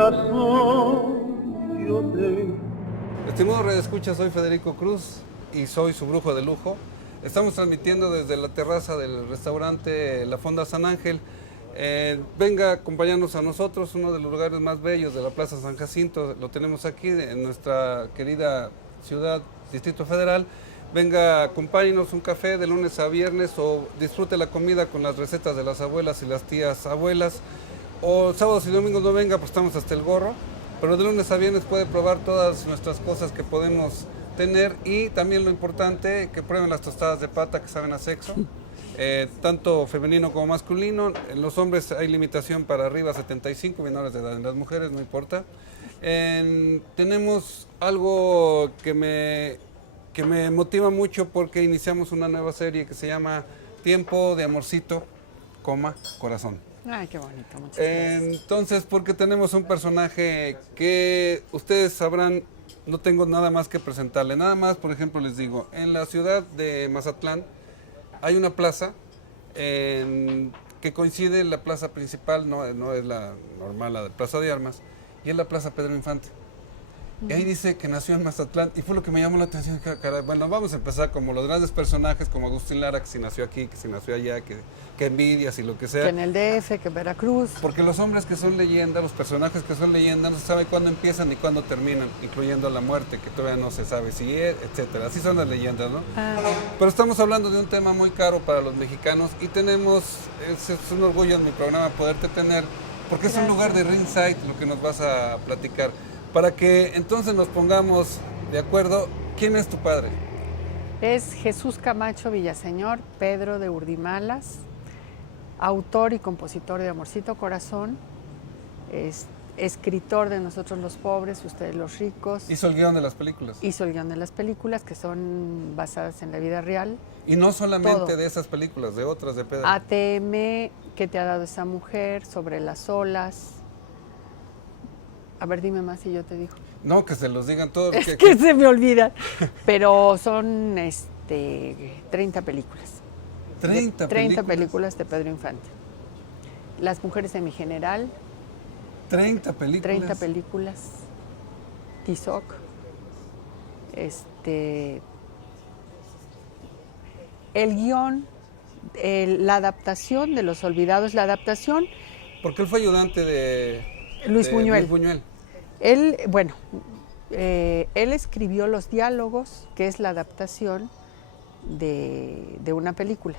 corazón yo tengo. Estimados radioescuchas, soy Federico Cruz y soy su brujo de lujo. Estamos transmitiendo desde la terraza del restaurante La Fonda San Ángel. Venga a acompañarnos a nosotros, uno de los lugares más bellos de la Plaza San Jacinto. Lo tenemos aquí en nuestra querida ciudad, Distrito Federal. Venga, acompáñenos un café de lunes a viernes o disfrute la comida con las recetas de las abuelas y las tías abuelas. O sábados y domingos no venga, pues estamos hasta el gorro. Pero de lunes a viernes puede probar todas nuestras cosas que podemos tener y también lo importante, que prueben las tostadas de pata que saben a sexo, tanto femenino como masculino. En los hombres hay limitación para arriba 75, menores de edad, en las mujeres no importa. Tenemos algo que me motiva mucho porque iniciamos una nueva serie que se llama Tiempo de Amorcito, Corazón. Ay, qué bonito, muchas gracias. Entonces, porque tenemos un personaje que ustedes sabrán, no tengo nada más que presentarle. Nada más, por ejemplo, les digo, en la ciudad de Mazatlán hay una plaza que coincide la plaza principal, no es la normal, la de Plaza de Armas, y es la Plaza Pedro Infante. Y ahí dice que nació en Mazatlán, y fue lo que me llamó la atención. Caray, bueno, vamos a empezar como los grandes personajes, como Agustín Lara, que si nació aquí, que si nació allá, que envidias y lo que sea. Que en el DF, que en Veracruz. Porque los hombres que son leyendas, los personajes que son leyendas, no se sabe cuándo empiezan ni cuándo terminan, incluyendo la muerte, que todavía no se sabe si es, etcétera. Así son las leyendas, ¿no? Pero estamos hablando de un tema muy caro para los mexicanos y tenemos, es un orgullo en mi programa poderte tener, porque es un lugar de ringside lo que nos vas a platicar. Para que entonces nos pongamos de acuerdo, ¿quién es tu padre? Es Jesús Camacho Villaseñor, Pedro de Urdimalas, autor y compositor de Amorcito Corazón, es escritor de Nosotros los Pobres, Ustedes los Ricos. Hizo el guión de las películas. Hizo el guión de las películas que son basadas en la vida real. Y no solamente todo. De esas películas, de otras de Pedro. ATM, ¿Qué te ha dado esa mujer? Sobre las olas. A ver, dime más y yo te digo. No, que se los digan todos. Es que se me olvida. Pero son 30 películas. 30 películas de Pedro Infante. Las mujeres de mi general. 30 películas. 30 películas. Tizoc. El guión, la adaptación de Los Olvidados, la adaptación. Porque él fue ayudante de Luis Buñuel. Luis Buñuel. Él escribió los diálogos, que es la adaptación de una película.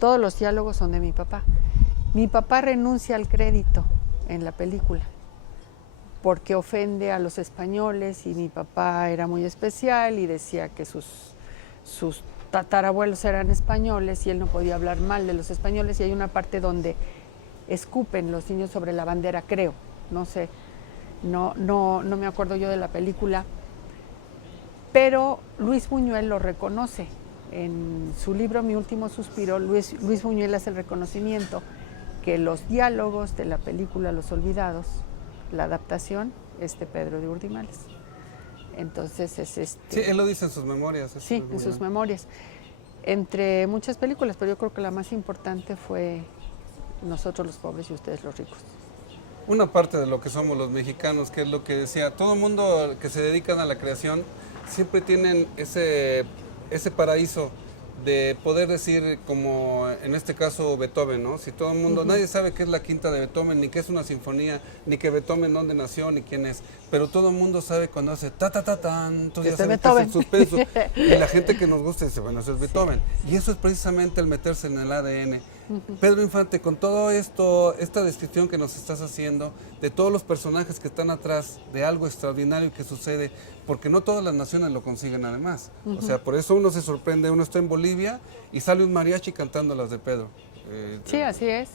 Todos los diálogos son de mi papá. Mi papá renuncia al crédito en la película porque ofende a los españoles y mi papá era muy especial y decía que sus tatarabuelos eran españoles y él no podía hablar mal de los españoles, y hay una parte donde escupen los niños sobre la bandera, creo, no sé, no me acuerdo yo de la película, pero Luis Buñuel lo reconoce. En su libro Mi último suspiro, Luis Buñuel hace el reconocimiento que los diálogos de la película Los Olvidados, la adaptación, es de Pedro de Urdimalas. Entonces es Sí, él lo dice en sus memorias. Sí, en sus memorias. Entre muchas películas, pero yo creo que la más importante fue Nosotros los Pobres y Ustedes los Ricos. Una parte de lo que somos los mexicanos, que es lo que decía, todo el mundo que se dedican a la creación siempre tienen ese paraíso de poder decir, como en este caso Beethoven, ¿no? Si todo el mundo, nadie sabe qué es la quinta de Beethoven, ni qué es una sinfonía, ni que Beethoven dónde nació, ni quién es, pero todo el mundo sabe cuando hace ta ta ta tan, entonces ya sabe que es el suspenso, y la gente que nos gusta dice, bueno, eso es Beethoven, y eso es precisamente el meterse en el ADN. Pedro Infante, con todo esto, esta descripción que nos estás haciendo, de todos los personajes que están atrás de algo extraordinario que sucede, porque no todas las naciones lo consiguen además. O sea, por eso uno se sorprende, uno está en Bolivia y sale un mariachi cantando las de Pedro. Sí, así es.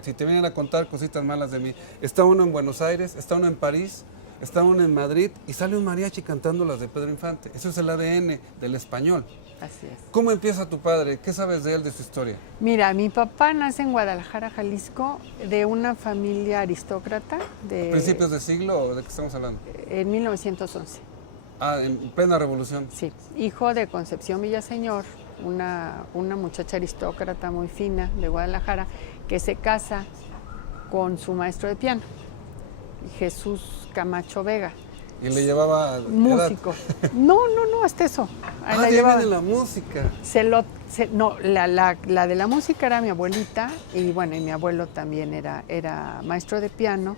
Si te vienen a contar cositas malas de mí, está uno en Buenos Aires, está uno en París, está uno en Madrid y sale un mariachi cantando las de Pedro Infante. Eso es el ADN del español. Así es. ¿Cómo empieza tu padre? ¿Qué sabes de él, de su historia? Mira, mi papá nace en Guadalajara, Jalisco, de una familia aristócrata. ¿A principios de siglo o de qué estamos hablando? En 1911. Ah, en plena revolución. Sí, hijo de Concepción Villaseñor, una muchacha aristócrata muy fina de Guadalajara, que se casa con su maestro de piano. Jesús Camacho Vega. Y le llevaba... Músico. No, hasta eso. Ah, de ahí viene la música. No, la de la música era mi abuelita y bueno, y mi abuelo también era maestro de piano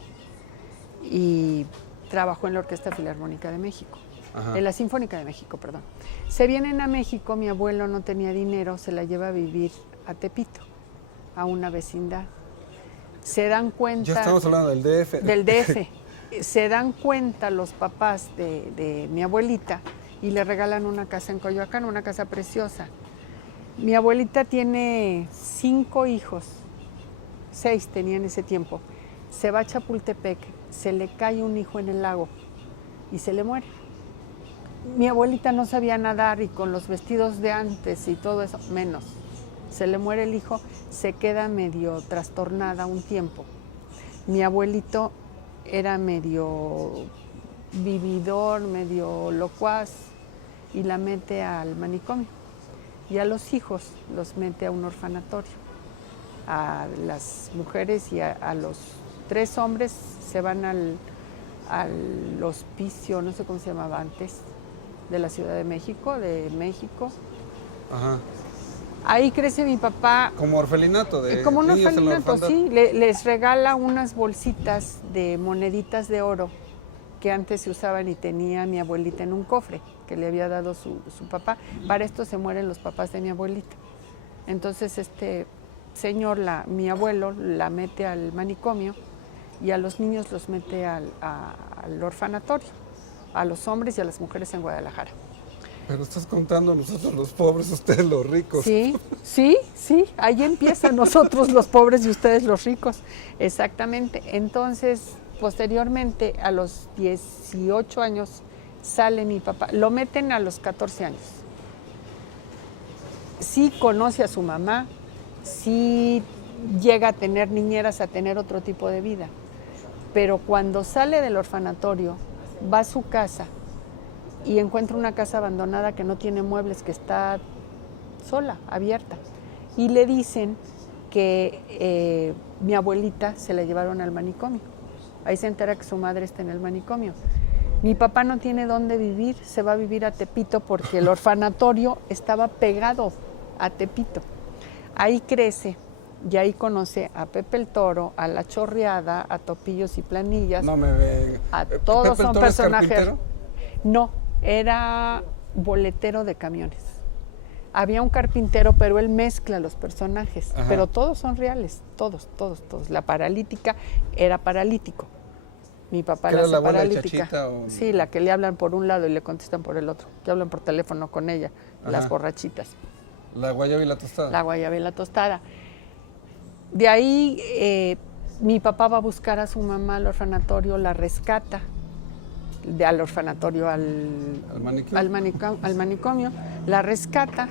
y trabajó en la Orquesta Filarmónica de México. Ajá. En la Sinfónica de México, perdón. Se vienen a México, mi abuelo no tenía dinero, se la lleva a vivir a Tepito, a una vecindad. Se dan cuenta... Ya estamos hablando del DF. Del DF. Se dan cuenta los papás de mi abuelita y le regalan una casa en Coyoacán, una casa preciosa. Mi abuelita tiene 5 hijos, 6 tenía en ese tiempo. Se va a Chapultepec, se le cae un hijo en el lago y se le muere. Mi abuelita no sabía nadar y con los vestidos de antes y todo eso, menos. Se le muere el hijo, se queda medio trastornada un tiempo. Mi abuelito era medio vividor, medio locuaz y la mete al manicomio. Y a los hijos los mete a un orfanatorio. A las mujeres y a los 3 hombres se van al hospicio, no sé cómo se llamaba antes, de la Ciudad de México, Ajá. Ahí crece mi papá. Como orfelinato de como un niños en la orfelinato, orfandad. sí. Les regala unas bolsitas de moneditas de oro que antes se usaban y tenía mi abuelita en un cofre que le había dado su papá. Para esto se mueren los papás de mi abuelita. Entonces este señor, mi abuelo, la mete al manicomio y a los niños los mete al orfanatorio, a los hombres y a las mujeres en Guadalajara. Pero estás contando nosotros los pobres, ustedes los ricos. Sí, ahí empiezan nosotros los pobres y ustedes los ricos, exactamente. Entonces, posteriormente, a los 18 años, sale mi papá, lo meten a los 14 años. Sí conoce a su mamá, sí llega a tener niñeras, a tener otro tipo de vida, pero cuando sale del orfanatorio, va a su casa y encuentra una casa abandonada que no tiene muebles, que está sola, abierta. Y le dicen que mi abuelita se la llevaron al manicomio. Ahí se entera que su madre está en el manicomio. Mi papá no tiene dónde vivir, se va a vivir a Tepito porque el orfanatorio estaba pegado a Tepito. Ahí crece y ahí conoce a Pepe el Toro, a La Chorreada, a Topillos y Planillas. No me venga. A todos ¿Pepe el son Toro es personajes. carpintero? No, era boletero de camiones. Había un carpintero, pero él mezcla los personajes. Ajá. Pero todos son reales, todos. La paralítica era paralítico. Mi papá ¿Qué la era hace la abuela de paralítica. Chachita o...? Sí, la que le hablan por un lado y le contestan por el otro. Que hablan por teléfono con ella, Ajá. las borrachitas. La guayaba y la tostada. La guayaba y la tostada. De ahí mi papá va a buscar a su mamá al orfanatorio, la rescata. Al orfanatorio, al manicomio, la rescata,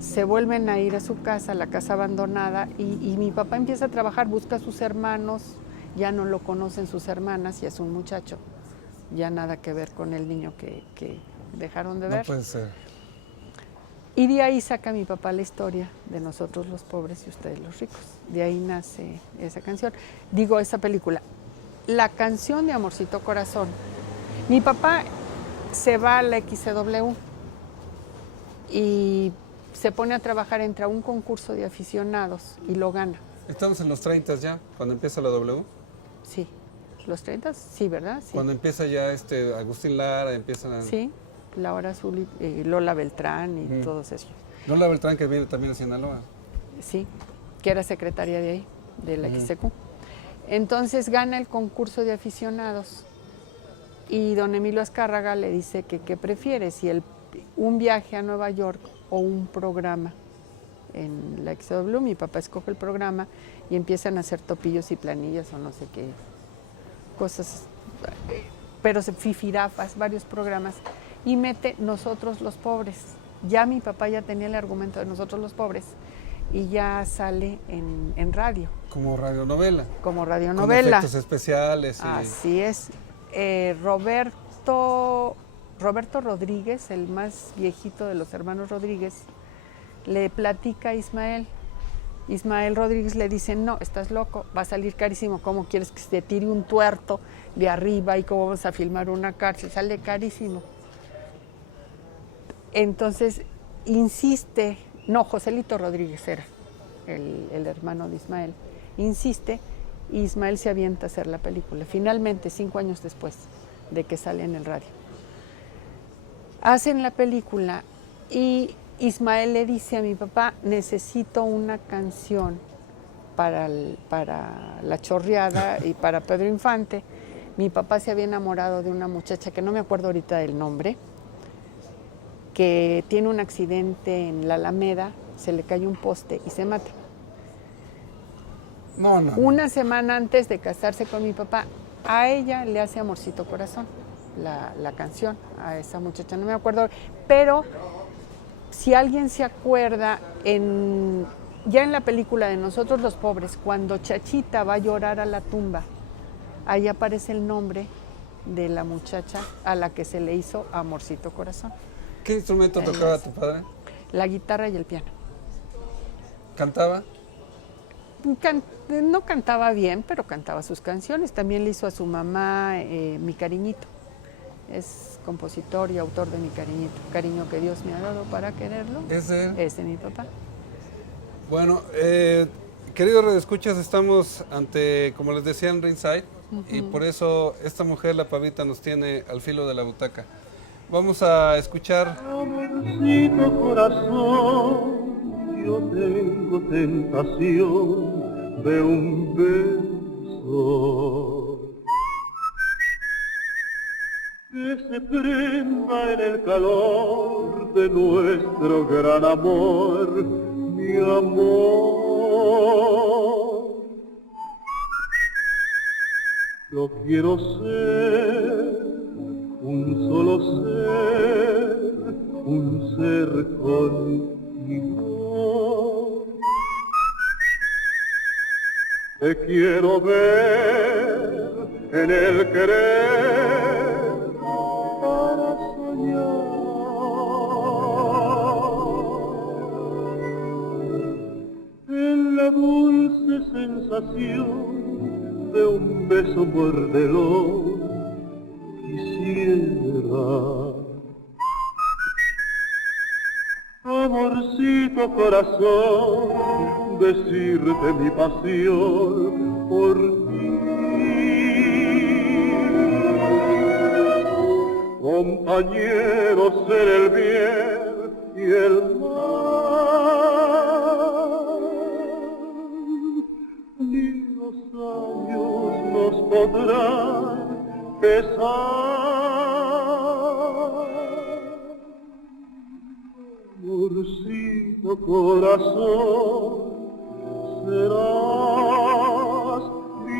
se vuelven a ir a su casa, la casa abandonada, y mi papá empieza a trabajar, busca a sus hermanos, ya no lo conocen sus hermanas y es un muchacho, ya nada que ver con el niño que dejaron de ver. No puede ser. Y de ahí saca mi papá la historia de nosotros los pobres y ustedes los ricos. De ahí nace esa canción, esa película. La canción de Amorcito Corazón. Mi papá se va a la XCW y se pone a trabajar, entra a un concurso de aficionados y lo gana. Estamos en los 30 ya, cuando empieza la W. Sí, los 30, sí, ¿verdad? Sí. Cuando empieza ya Agustín Lara, empiezan a... Sí, Laura Azul y Lola Beltrán y todos esos. Lola Beltrán, que viene también a Sinaloa. Sí, que era secretaria de ahí, de la XCQ. Entonces gana el concurso de aficionados. Y don Emilio Azcárraga le dice que qué prefiere, si un viaje a Nueva York o un programa en la XW. Mi papá escoge el programa y empiezan a hacer Topillos y Planillas o no sé qué cosas, pero fifirafas, varios programas, y mete Nosotros los Pobres. Ya mi papá ya tenía el argumento de Nosotros los Pobres y ya sale en radio. Como radionovela. Como radionovela. Con efectos especiales. Y... Así es. Roberto Rodríguez, el más viejito de los hermanos Rodríguez, le platica a Ismael Ismael Rodríguez le dice, no, estás loco, va a salir carísimo, ¿cómo quieres que se tire un tuerto de arriba y cómo vamos a filmar una cárcel? Sale carísimo. Entonces insiste, no, Joselito Rodríguez era el hermano de Ismael, insiste y Ismael se avienta a hacer la película. Finalmente, 5 años después de que sale en el radio. Hacen la película y Ismael le dice a mi papá, necesito una canción para La Chorreada y para Pedro Infante. Mi papá se había enamorado de una muchacha que no me acuerdo ahorita del nombre, que tiene un accidente en la Alameda, se le cae un poste y se mata. No. Una semana antes de casarse con mi papá, a ella le hace Amorcito Corazón, la canción, a esa muchacha, no me acuerdo, pero si alguien se acuerda, ya en la película de Nosotros los Pobres, cuando Chachita va a llorar a la tumba, ahí aparece el nombre de la muchacha a la que se le hizo Amorcito Corazón. ¿Qué instrumento tocaba tu padre? La guitarra y el piano. ¿Cantaba? No cantaba bien, pero cantaba sus canciones. También le hizo a su mamá Mi Cariñito. Es compositor y autor de Mi Cariñito. Cariño que Dios me ha dado para quererlo. ¿Es de él? Es de mi papá. Bueno, queridos redescuchas, estamos ante, como les decía, en Ringside, y por eso esta mujer, la Pavita, nos tiene al filo de la butaca. Vamos a escuchar... Amorcito corazón, yo tengo tentación de un beso que se prenda en el calor de nuestro gran amor, mi amor. Yo quiero ser un solo ser, un ser contigo. Te quiero ver en el querer para soñar. En la dulce sensación de un beso mordelón quisiera. Amorcito corazón, decirte mi pasión por ti. Compañeros en el bien y el mal, ni los años nos podrán pesar. Amorcito corazón, serás mi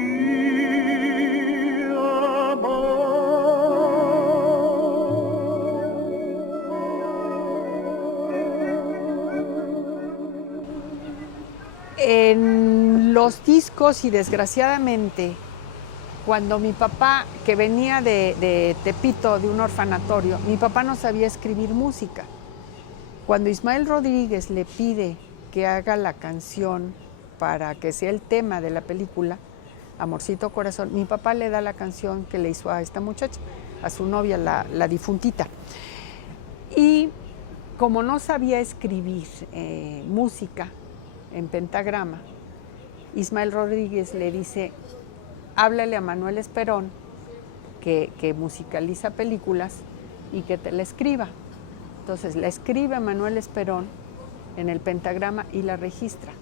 amor. En los discos, y desgraciadamente, cuando mi papá, que venía de Tepito, de un orfanatorio, mi papá no sabía escribir música. Cuando Ismael Rodríguez le pide que haga la canción para que sea el tema de la película, Amorcito Corazón, mi papá le da la canción que le hizo a esta muchacha, a su novia, la difuntita. Y como no sabía escribir música en pentagrama, Ismael Rodríguez le dice, háblale a Manuel Esperón, que musicaliza películas, y que te la escriba. Entonces la escribe Manuel Esperón en el pentagrama y la registra,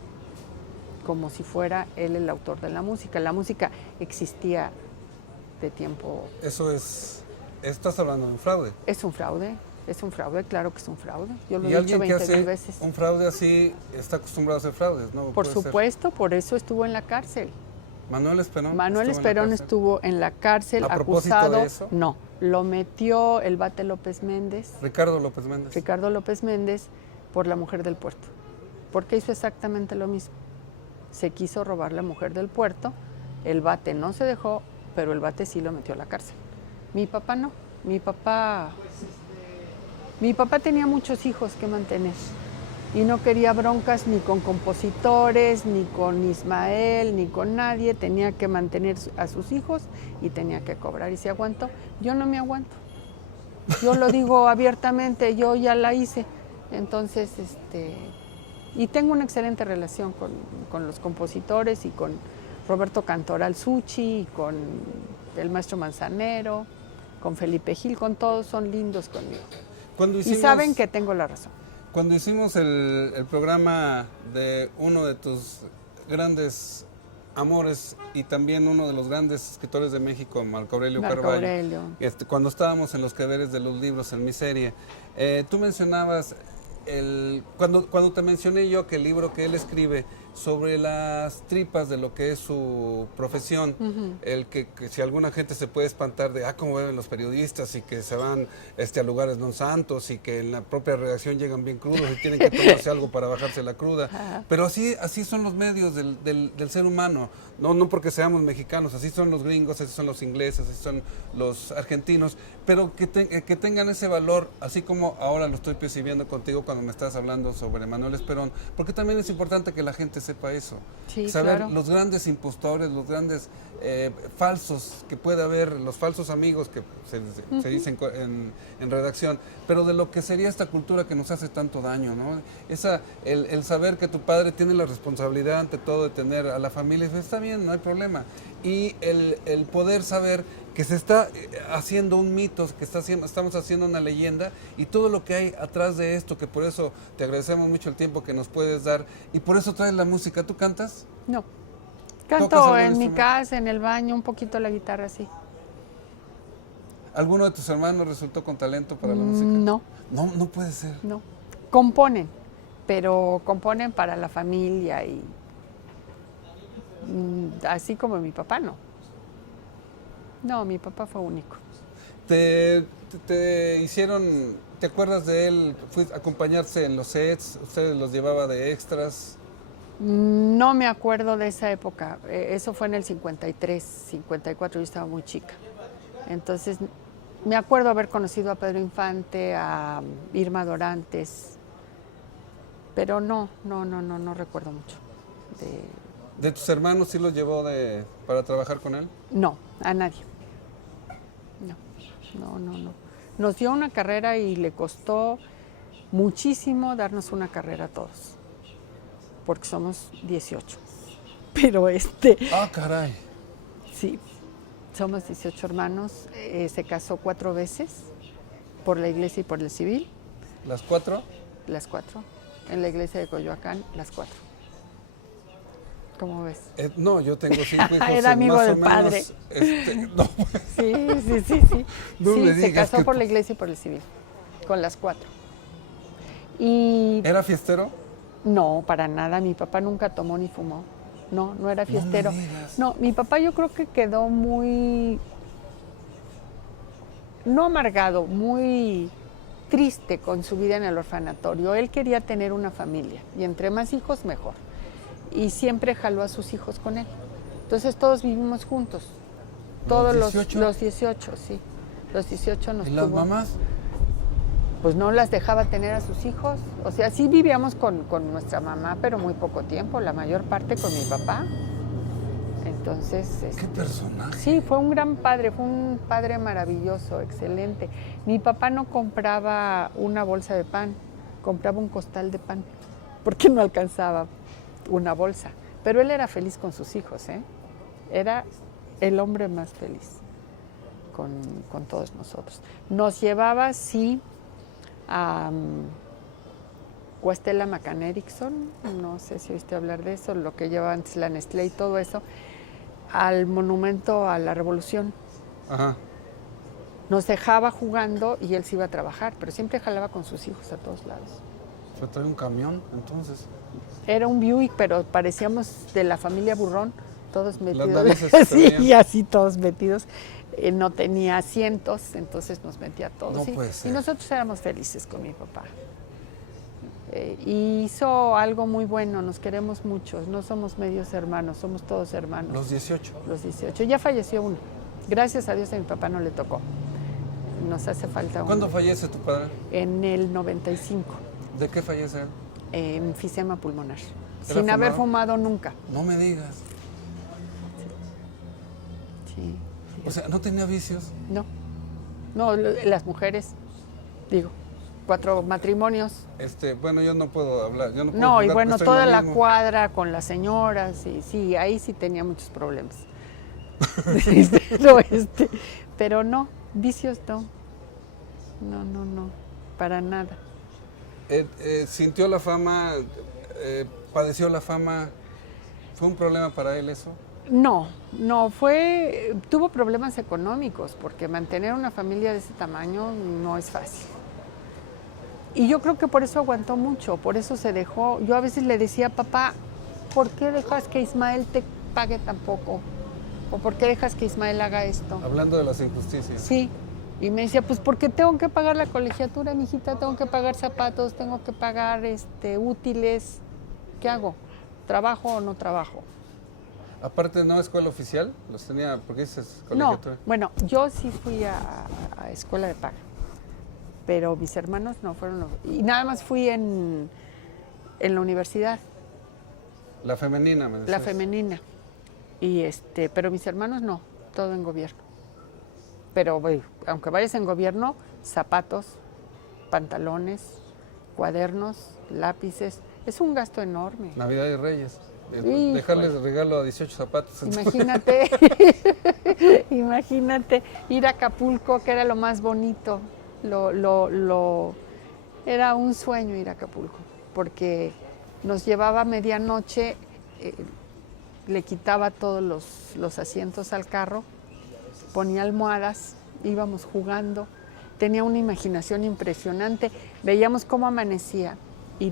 como si fuera él el autor de la música. La música existía de tiempo... Eso es... ¿Estás hablando de un fraude? Es un fraude, claro que es un fraude. Yo lo Y he dicho alguien que 20,000 hace veces. un fraude así está acostumbrado a hacer fraudes, ¿no? Por Puede ser. supuesto, por eso estuvo en la cárcel. Manuel Esperón. Manuel Esperón estuvo en la cárcel ¿A propósito acusado. de eso? No, lo metió el Bate López Méndez. Ricardo López Méndez. Ricardo López Méndez, por La Mujer del Puerto, porque hizo exactamente lo mismo. Se quiso robar la Mujer del Puerto, el Bate no se dejó, pero el Bate sí lo metió a la cárcel. Mi papá no, mi papá tenía muchos hijos que mantener y no quería broncas ni con compositores, ni con Ismael, ni con nadie. Tenía que mantener a sus hijos y tenía que cobrar. Y se aguantó. Yo no me aguanto. Yo lo digo abiertamente, yo ya la hice. Entonces, y tengo una excelente relación con los compositores y con Roberto Cantoral Suchi, y con el maestro Manzanero, con Felipe Gil, con todos son lindos conmigo. Y saben que tengo la razón. Cuando hicimos el programa de uno de tus grandes amores y también uno de los grandes escritores de México, Marco Aurelio Carballo, cuando estábamos en los que veres de los libros en mi serie, tú mencionabas, cuando te mencioné yo que el libro que él escribe sobre las tripas de lo que es su profesión, el que si alguna gente se puede espantar de cómo beben los periodistas y que se van a lugares non santos y que en la propia redacción llegan bien crudos y tienen que tomarse algo para bajarse la cruda, pero así son los medios del ser humano, no porque seamos mexicanos, así son los gringos, así son los ingleses, así son los argentinos, pero que tengan ese valor, así como ahora lo estoy percibiendo contigo cuando me estás hablando sobre Manuel Esperón, porque también es importante que la gente sepa eso, saber claro. Los grandes impostores, los grandes falsos que puede haber, los falsos amigos que se dicen en redacción, pero de lo que sería esta cultura que nos hace tanto daño, ¿no? El saber que tu padre tiene la responsabilidad ante todo de tener a la familia, está bien, no hay problema, y el poder saber que se está haciendo un mito, que estamos haciendo una leyenda y todo lo que hay atrás de esto, que por eso te agradecemos mucho el tiempo que nos puedes dar y por eso traes la música. ¿Tú cantas? No, canto en mi casa, en el baño, un poquito la guitarra, sí. ¿Alguno de tus hermanos resultó con talento para la música? No. No puede ser. No, componen, pero componen para la familia y así como mi papá, no. No, mi papá fue único. ¿Te acuerdas de él? ¿Fuiste a acompañarse en los sets? ¿Ustedes los llevaba de extras? No me acuerdo de esa época. Eso fue en el 53, 54, yo estaba muy chica. Entonces, me acuerdo haber conocido a Pedro Infante, a Irma Dorantes, pero no recuerdo mucho. ¿De tus hermanos sí los llevó para trabajar con él? No, a nadie. No. Nos dio una carrera y le costó muchísimo darnos una carrera a todos, porque somos 18. Pero caray. Sí, somos 18 hermanos. Se casó 4 veces, por la iglesia y por el civil. ¿Las 4? Las 4. En la iglesia de Coyoacán, las 4. ¿Cómo ves? No, yo tengo 5 hijos. Era amigo más del o menos, padre. No. Sí. No sí, me se digas casó por la iglesia y por el civil, con las 4. Y ¿Era fiestero? no, para nada. Mi papá nunca tomó ni fumó. No era fiestero. No me digas. No, mi papá yo creo que quedó muy, no amargado, muy triste con su vida en el orfanatorio. Él quería tener una familia y entre más hijos mejor. Y siempre jaló a sus hijos con él. Entonces todos vivimos juntos. Todos los 18, sí. Los 18 nos tuvo. ¿Y las mamás? Pues no las dejaba tener a sus hijos. O sea, sí vivíamos con nuestra mamá, pero muy poco tiempo, la mayor parte con mi papá. Entonces... ¿Qué personaje? Sí, fue un gran padre, fue un padre maravilloso, excelente. Mi papá no compraba una bolsa de pan, compraba un costal de pan, porque no alcanzaba una bolsa. Pero él era feliz con sus hijos, ¿eh? Era el hombre más feliz con todos nosotros. Nos llevaba, sí, a Stella McCann Erickson, no sé si oíste hablar de eso, lo que llevaba antes la Nestlé y todo eso, al monumento a la Revolución. Ajá. Nos dejaba jugando y él se iba a trabajar, pero siempre jalaba con sus hijos a todos lados. ¿Se trae un camión, entonces? Era un Buick, pero parecíamos de la familia Burrón, todos metidos. Sí, así todos metidos. No tenía asientos, entonces nos metía a todos. No puede ser. Y nosotros éramos felices con mi papá. Y hizo algo muy bueno, nos queremos mucho, no somos medios hermanos, somos todos hermanos. Los 18. Los 18. Ya falleció uno. Gracias a Dios a mi papá no le tocó. Nos hace falta uno. ¿Cuándo fallece tu padre? En el 95. ¿De qué fallece él? Enfisema pulmonar. ¿Era Sin haber fumador? fumado nunca. No me digas. Sí. O sea, ¿no tenía vicios? No. No, las mujeres, digo, 4 matrimonios. Bueno, yo no puedo hablar. Yo no puedo No, y juzgar, bueno, estoy en toda lo la mismo. cuadra con las señoras, y sí, ahí sí tenía muchos problemas. Pero no, vicios no. No, para nada. ¿Sintió la fama? ¿Padeció la fama? ¿Fue un problema para él eso? No, tuvo problemas económicos, porque mantener una familia de ese tamaño no es fácil. Y yo creo que por eso aguantó mucho, por eso se dejó. Yo a veces le decía, papá, ¿por qué dejas que Ismael te pague tan poco? ¿O por qué dejas que Ismael haga esto? Hablando de las injusticias. Sí, y me decía, pues porque tengo que pagar la colegiatura, mijita, tengo que pagar zapatos, tengo que pagar útiles. ¿Qué hago? ¿Trabajo o no trabajo? Aparte, ¿no escuela oficial? ¿Los tenía, porque dices No, colegiatura? bueno, yo sí fui a escuela de paga, pero mis hermanos no fueron. Y nada más fui en la universidad, La femenina, me decías. la femenina. Y pero mis hermanos no, todo en gobierno. Pero bueno, aunque vayas en gobierno, zapatos, pantalones, cuadernos, lápices, es un gasto enorme. Navidad y Reyes. Híjole. Dejarles de regalo a 18 zapatos. Imagínate, imagínate ir a Acapulco, que era lo más bonito. Era un sueño ir a Acapulco, porque nos llevaba a medianoche, le quitaba todos los asientos al carro, ponía almohadas, íbamos jugando, tenía una imaginación impresionante, veíamos cómo amanecía y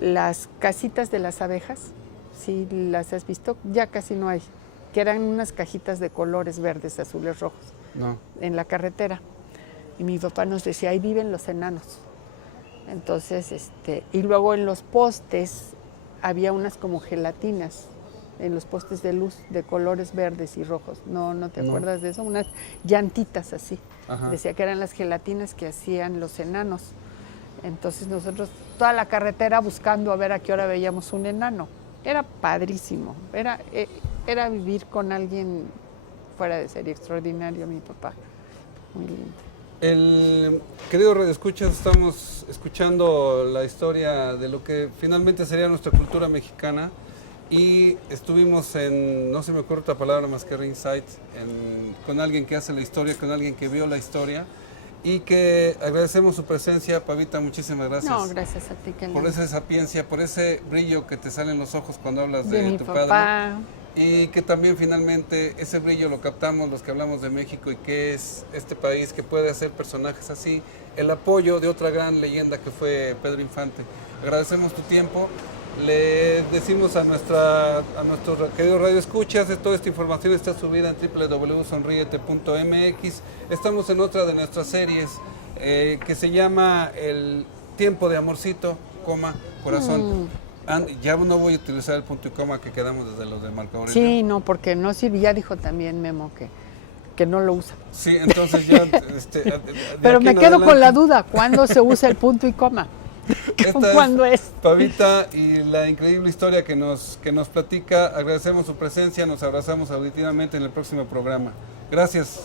las casitas de las abejas, si las has visto, ya casi no hay, que eran unas cajitas de colores verdes, azules, rojos, No. en la carretera. Y mi papá nos decía, ahí viven los enanos. Entonces, y luego en los postes había unas como gelatinas, en los postes de luz de colores verdes y rojos. ¿No te No. acuerdas de eso? Unas llantitas así. Ajá. Decía que eran las gelatinas que hacían los enanos. Entonces nosotros toda la carretera buscando a ver a qué hora veíamos un enano. Era padrísimo. Era vivir con alguien fuera de serie, extraordinario, mi papá. Muy lindo. Querido Radio Escuchas, estamos escuchando la historia de lo que finalmente sería nuestra cultura mexicana y estuvimos no se me ocurre otra palabra más que ringside, con alguien que hace la historia, con alguien que vio la historia y que agradecemos su presencia. Pavita, muchísimas gracias. No, gracias a ti, que Por esa sapiencia, por ese brillo que te sale en los ojos cuando hablas de de mi tu papá. padre. Y que también finalmente ese brillo lo captamos los que hablamos de México y que es este país que puede hacer personajes así, el apoyo de otra gran leyenda que fue Pedro Infante. Agradecemos tu tiempo, le decimos a nuestro querido Radio Escuchas, toda esta información está subida en www.sonriete.mx. Estamos en otra de nuestras series que se llama El Tiempo de Amorcito, corazón. Ya no voy a utilizar el punto y coma que quedamos desde los de Marco Aurelio. Sí, no, porque no sirve. Ya dijo también Memo que no lo usa. Sí, entonces ya... Pero me quedo con la duda, ¿cuándo se usa el punto y coma? ¿Cuándo es? Pavita y la increíble historia que nos platica. Agradecemos su presencia, nos abrazamos auditivamente en el próximo programa. Gracias.